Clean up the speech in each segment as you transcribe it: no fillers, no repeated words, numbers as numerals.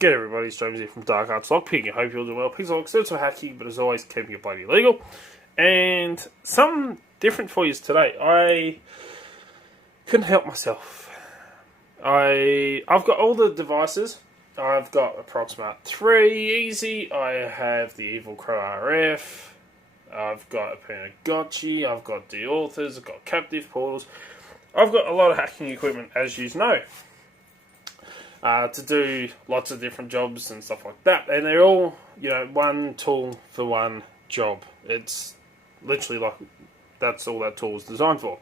Get everybody, James here from Dark Arts Lockpicking. I hope you're doing well. Pixel Lock, so hacky, but as always, keeping it bloody legal. And something different for you today. I couldn't help myself. I've got all the devices. I've got a Proxmart 3 Easy. I have the Evil Crow RF. I've got a Penagotchi. I've got the authors. I've got captive portals. I've got a lot of hacking equipment, as you know. To do lots of different jobs and stuff like that. And they're all, one tool for one job. It's literally like, that's all that tool is designed for.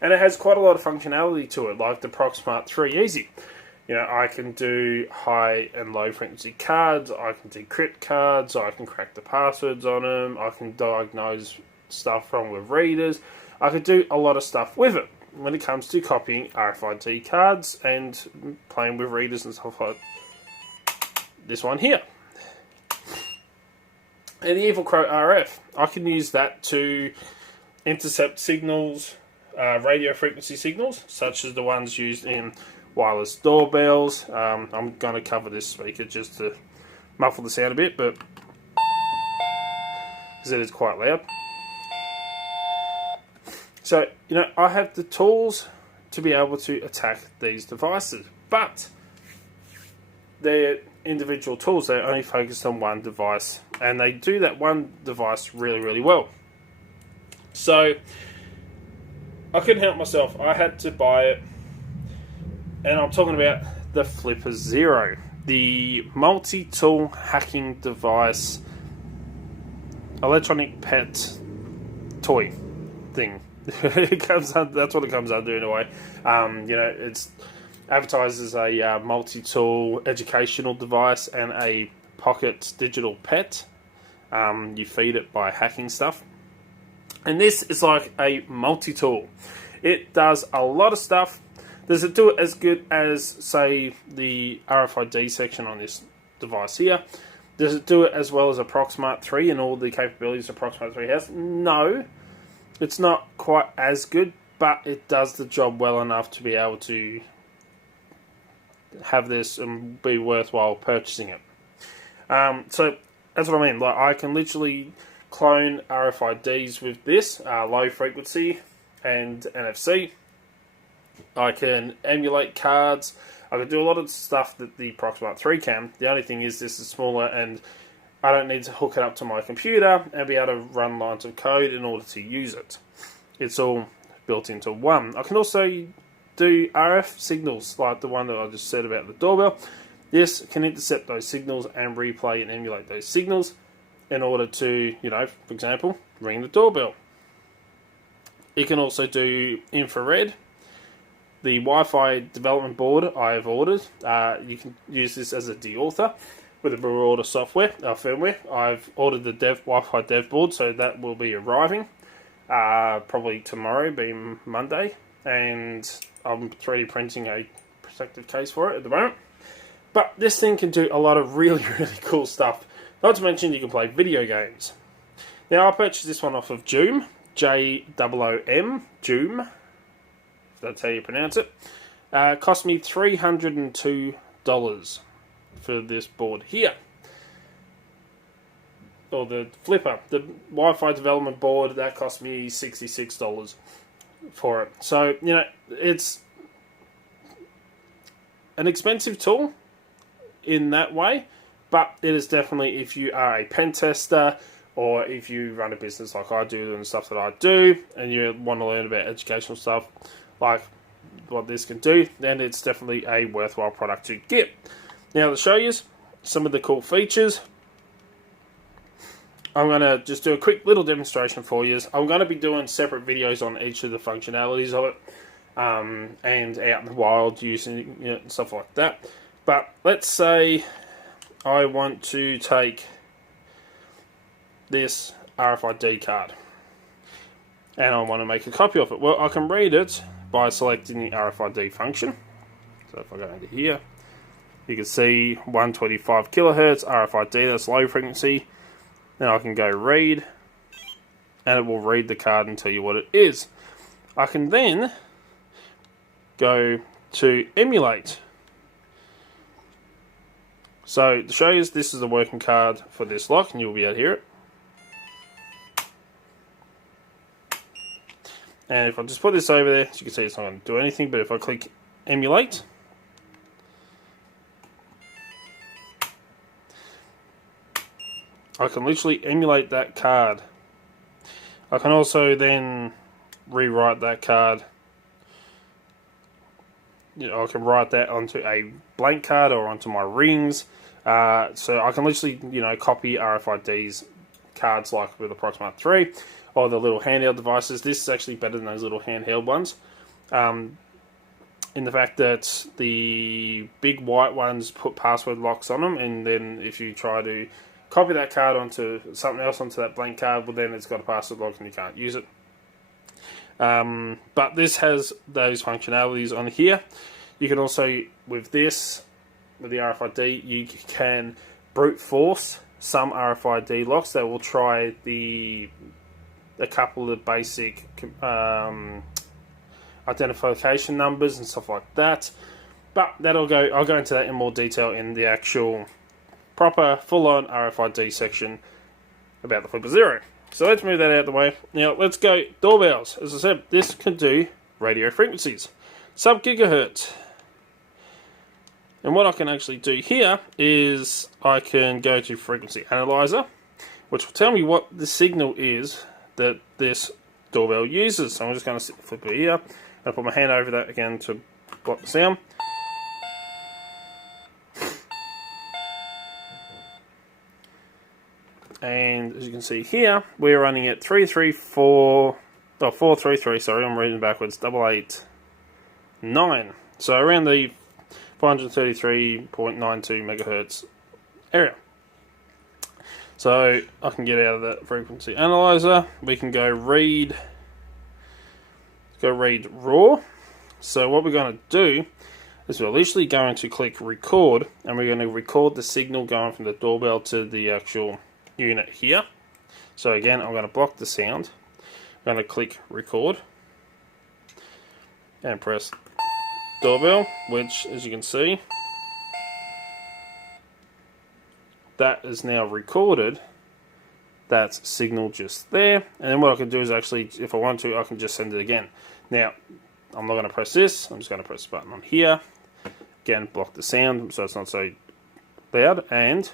And it has quite a lot of functionality to it, like the Proxmart 3 Easy. I can do high and low frequency cards, I can decrypt cards, I can crack the passwords on them, I can diagnose stuff wrong with readers. I can do a lot of stuff with it when it comes to copying RFID cards and playing with readers and stuff like this one here. And the Evil Crow RF, I can use that to intercept signals, radio frequency signals, such as the ones used in wireless doorbells. I'm going to cover this speaker just to muffle the sound a bit, but because it is quite loud. So, I have the tools to be able to attack these devices, but they're individual tools. They're only focused on one device, and they do that one device really, really well. So, I couldn't help myself. I had to buy it, and I'm talking about the Flipper Zero, the multi-tool hacking device, electronic pet toy thing. That's what it comes under in a way. It's advertised as a multi-tool educational device and a pocket digital pet. You feed it by hacking stuff. And this is like a multi-tool. It does a lot of stuff. Does it do it as good as, say, the RFID section on this device here? Does it do it as well as a Proxmart 3 and all the capabilities a Proxmart 3 has? No. It's not quite as good, but it does the job well enough to be able to have this and be worthwhile purchasing it. So that's what I mean. Like, I can literally clone RFIDs with this, low frequency and NFC. I can emulate cards. I can do a lot of stuff that the Proxmart 3 can. The only thing is this is smaller and I don't need to hook it up to my computer and be able to run lines of code in order to use it. It's all built into one. I can also do RF signals, like the one that I just said about the doorbell. This can intercept those signals and replay and emulate those signals in order to, for example, ring the doorbell. It can also do infrared. The Wi-Fi development board I've ordered, you can use this as a deauthor with the broader software, firmware. I've ordered the Wi-Fi dev board, so that will be arriving probably tomorrow, being Monday, and I'm 3D printing a protective case for it at the moment. But this thing can do a lot of really, really cool stuff. Not to mention you can play video games. Now I purchased this one off of Joom, Joom, Joom, if that's how you pronounce it. Cost me $302 for this board here. Or the Flipper. The Wi-Fi development board, that cost me $66 for it. So, it's an expensive tool in that way, but it is definitely, if you are a pen tester or if you run a business like I do and stuff that I do, and you want to learn about educational stuff like what this can do, then it's definitely a worthwhile product to get. Now, to show you some of the cool features, I'm going to just do a quick little demonstration for you. I'm going to be doing separate videos on each of the functionalities of it, and out in the wild using and stuff like that. But let's say I want to take this RFID card and I want to make a copy of it. Well, I can read it by selecting the RFID function. So if I go into here, you can see 125 kilohertz RFID, that's low frequency. Then I can go read, and it will read the card and tell you what it is. I can then go to emulate. So to show you, this is the working card for this lock, and you'll be able to hear it. And if I just put this over there, as you can see, it's not going to do anything, but if I click emulate, I can literally emulate that card. I can also then rewrite that card. You know, I can write that onto a blank card or onto my rings. So I can literally, you know, copy RFIDs cards like with Approximate 3 or the little handheld devices. This is actually better than those little handheld ones. In the fact that the big white ones put password locks on them, and then if you try to copy that card onto something else, onto that blank card, well then it's got a password lock and you can't use it. But this has those functionalities on here. You can also, with this, with the RFID, you can brute force some RFID locks that will try a couple of basic identification numbers and stuff like that. But I'll go into that in more detail in the actual proper full-on RFID section about the Flipper Zero. So let's move that out of the way. Now let's go doorbells. As I said, this can do radio frequencies, sub-gigahertz. And what I can actually do here is I can go to frequency analyzer, which will tell me what the signal is that this doorbell uses. So I'm just going to sit the flipper here and put my hand over that again to block the sound. And as you can see here, we're running at 433, sorry, I'm reading backwards, 889. So around the 433.92 megahertz area. So I can get out of that frequency analyzer. We can go read raw. So what we're going to do is we're literally going to click record, and we're going to record the signal going from the doorbell to the actual unit here. So again, I'm going to block the sound. I'm going to click record and press doorbell, which, as you can see, that is now recorded that signal just there. And then what I can do is actually, if I want to, I can just send it again. Now, I'm not going to press this. I'm just going to press the button on here. Again, block the sound so it's not so loud. And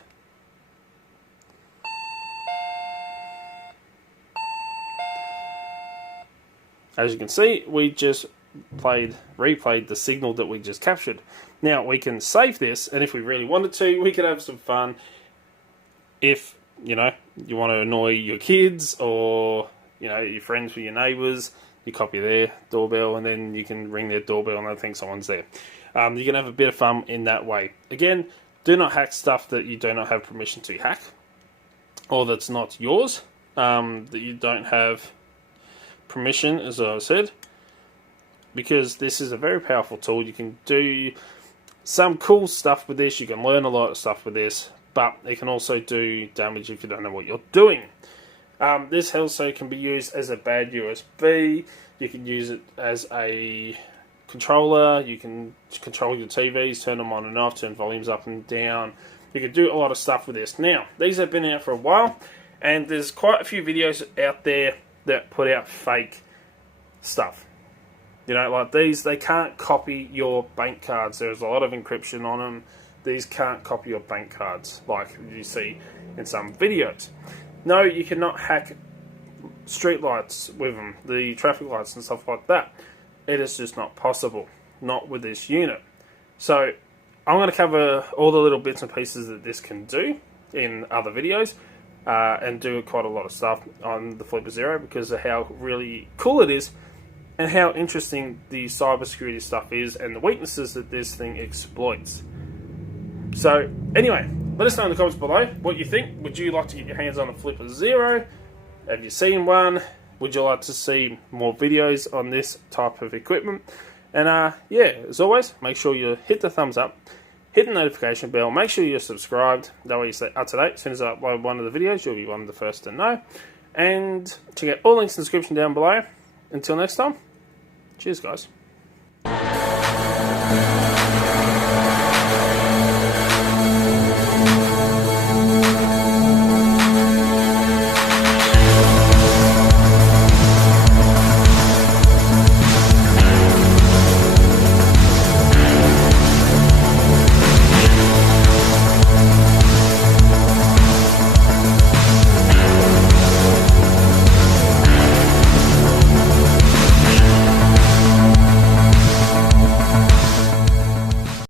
as you can see, we just replayed the signal that we just captured. Now we can save this, and if we really wanted to, we could have some fun. If you want to annoy your kids or your friends or your neighbours, you copy their doorbell, and then you can ring their doorbell and they think someone's there. You can have a bit of fun in that way. Again, do not hack stuff that you do not have permission to hack, or that's not yours, that you don't have permission, as I said, because this is a very powerful tool. You can do some cool stuff with this. You can learn a lot of stuff with this, but it can also do damage if you don't know what you're doing. This also can be used as a bad USB. You can use it as a controller. You can control your TVs, turn them on and off, turn volumes up and down. You can do a lot of stuff with this. Now, these have been out for a while, and there's quite a few videos out there that put out fake stuff. Like these, they can't copy your bank cards. There's a lot of encryption on them. These can't copy your bank cards like you see in some videos. No, you cannot hack street lights with them, the traffic lights and stuff like that. It is just not possible, not with this unit. So I'm going to cover all the little bits and pieces that this can do in other videos, and do quite a lot of stuff on the Flipper Zero because of how really cool it is and how interesting the cybersecurity stuff is and the weaknesses that this thing exploits. So anyway, let us know in the comments below what you think. Would you like to get your hands on a Flipper Zero? Have you seen one? Would you like to see more videos on this type of equipment? And yeah, as always, make sure you hit the thumbs up, hit the notification bell, make sure you're subscribed. That way you stay up to date. As soon as I upload one of the videos, you'll be one of the first to know. And check out all links in the description down below. Until next time, cheers guys.